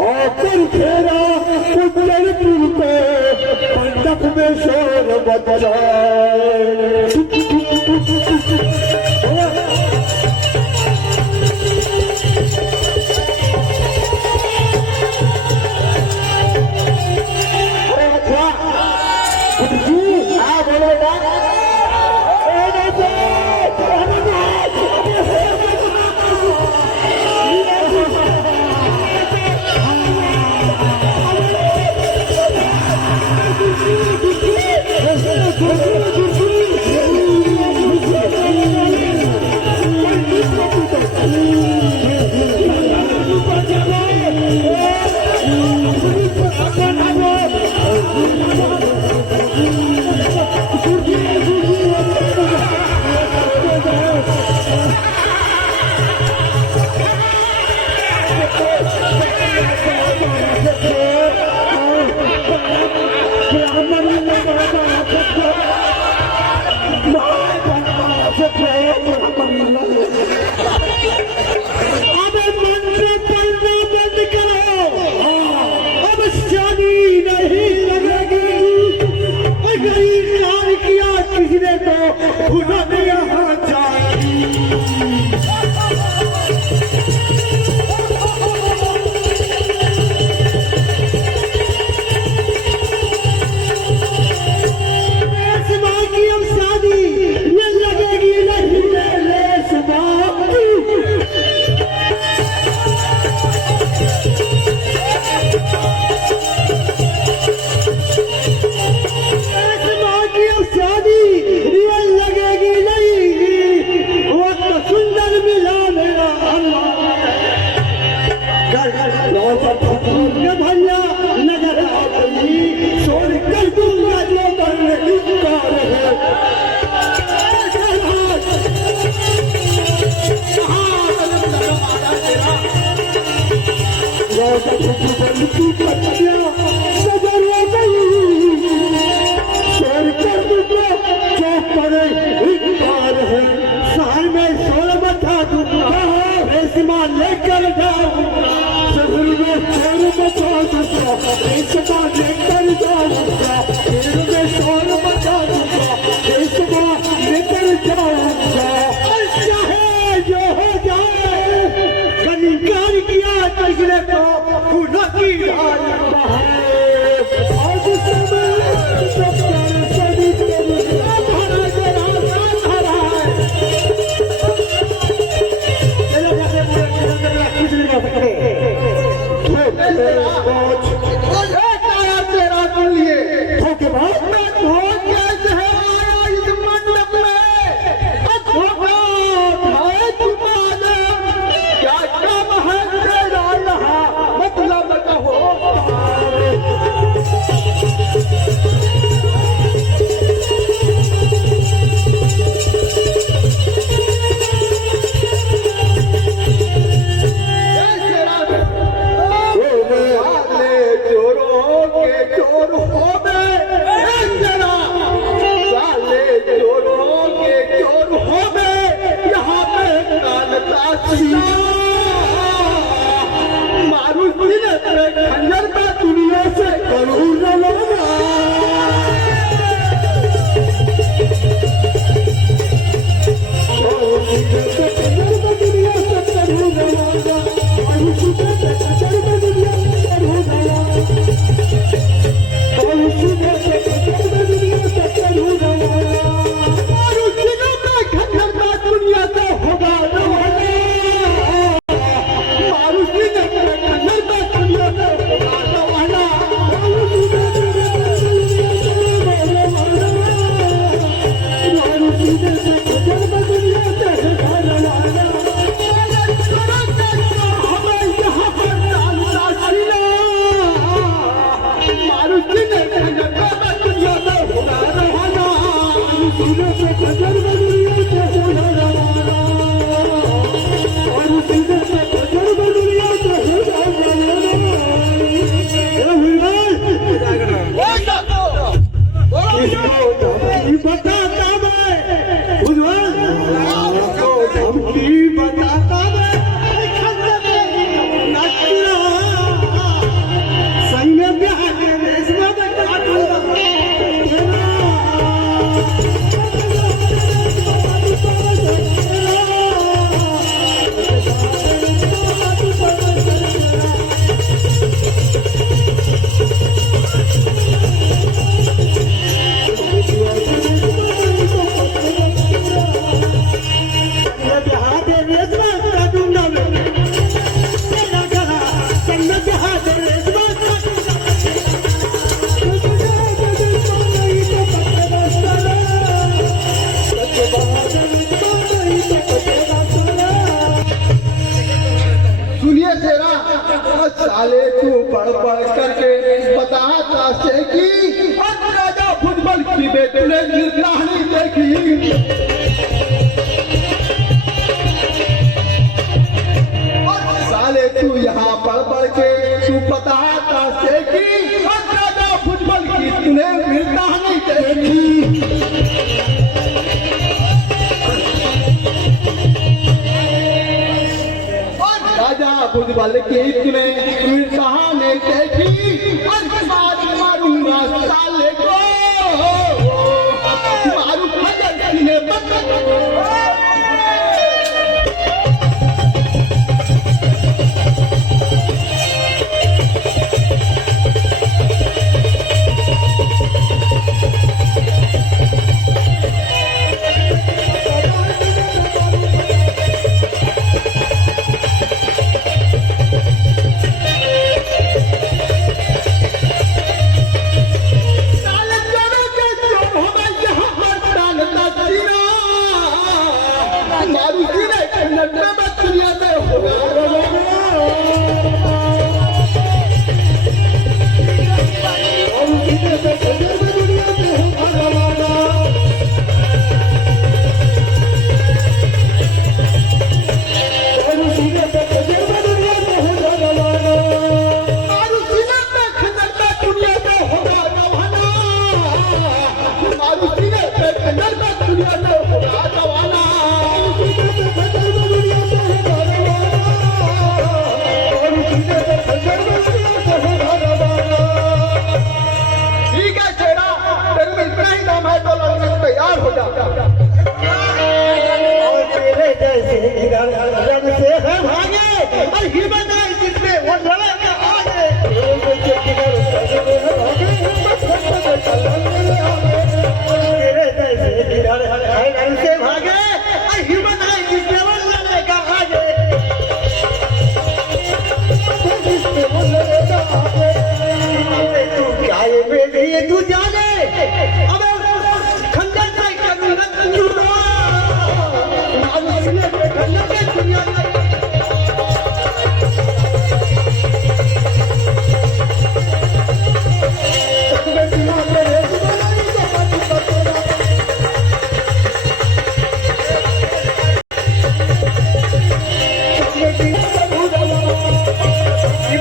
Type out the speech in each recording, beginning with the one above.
आकर फेरा उज्जैनपुर को मंडप में शोर बच जाए। लेकर जाऊंगा शोर मचा दूंगा लेकर जाऊंगा चाहे जो हो जाए कनिकार किया तगड़े को खुदा की साले तू पढ़ पढ़ करके बताता से कि राजा फुटबॉल की बेटे ने निर्दाहनी देखी। साले तू यहाँ पढ़ पढ़ के तू बताता से कि राजा फुटबॉल की तूने निर्दाहनी देखी। फुटबॉल की तूने निर्दाहनी देखी और मारूंगा साले को मारू फजर सीने तू जाने अब खंडन नहीं करूंगा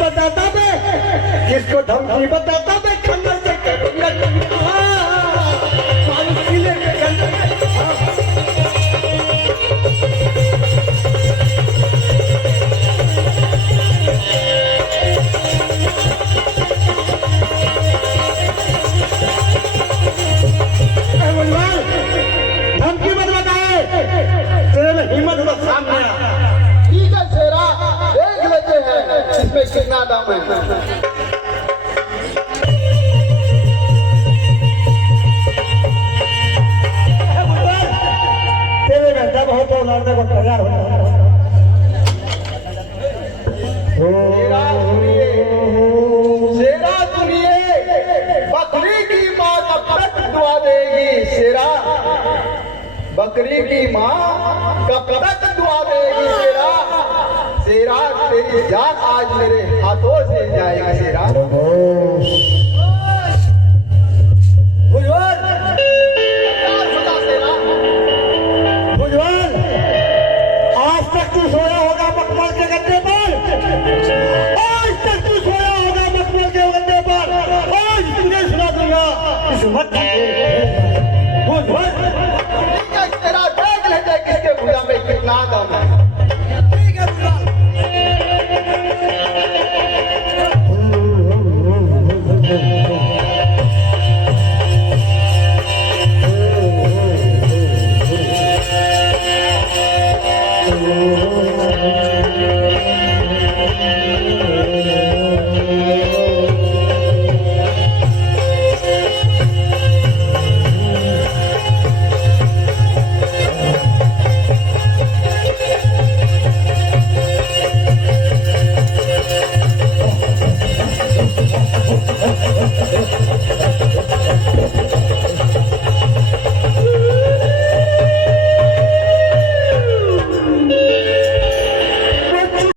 बताता मैं किसको धमकी बताता मैं खंडन से करूंगा धमकी मत बताए तेरे में हिम्मत तो सामने आ। ठीक है शेरा देख लेते हैं इसमें कितना दम है। जब हो तो लड़ने को तैयार हो शेरा सुनिए बकरी की माँ कब तक दुआ देगी शेरा बकरी की माँ कब तक दुआ देगी शेरा शेरा तेरी जान आज मेरे हाथों से जाएगी शेरा। आज तक तू सोया होगा मखमल के गद्दे पर आज तक तू सोया होगा मखमल के गद्दे पर आज तुझे सुना दूंगा इस मत तेरा देख लेते किसके भुजा में कितना दम है।